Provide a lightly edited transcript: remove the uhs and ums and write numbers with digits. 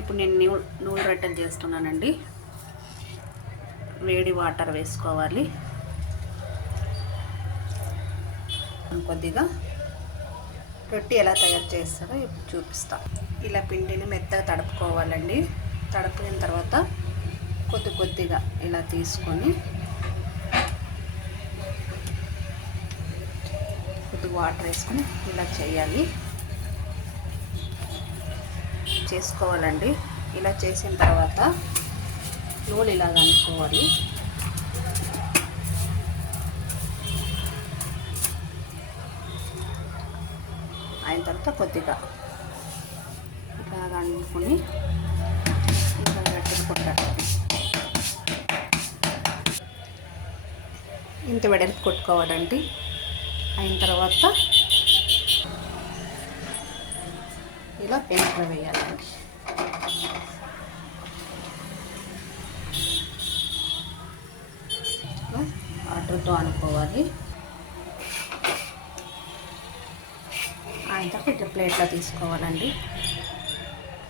ఇప్పుడు నేను నూనె రొట్టెలు చేస్తున్నానండి. వేడి వాటర్ వేసుకోవాలి. కొద్దిగా రొట్టె ఎలా తయారు చేస్తారో ఇప్పుడు చూపిస్తా. ఇలా పిండిని మెత్తగా తడుపుకోవాలండి. తడుపుకున్న తర్వాత కొద్దిగా ఇలా తీసుకొని కొద్దిగా వాటర్ వేసుకొని ఇలా చేయాలి, చేసుకోవాలండి. ఇలా చేసిన తర్వాత నూనె ఇలా కనుక్కోవాలి. అయిన తర్వాత కొద్దిగా ఇలా కనుక్కొని ఇంకా గట్టిగా ఇంత వెడల్పు కొట్టుకోవాలండి. అయిన తర్వాత ఇలా పెంకులో వేయాలండి. వాటర్తో అనుకోవాలి. ఆయన తర్వాత ఇట్లా ప్లేట్లో తీసుకోవాలండి.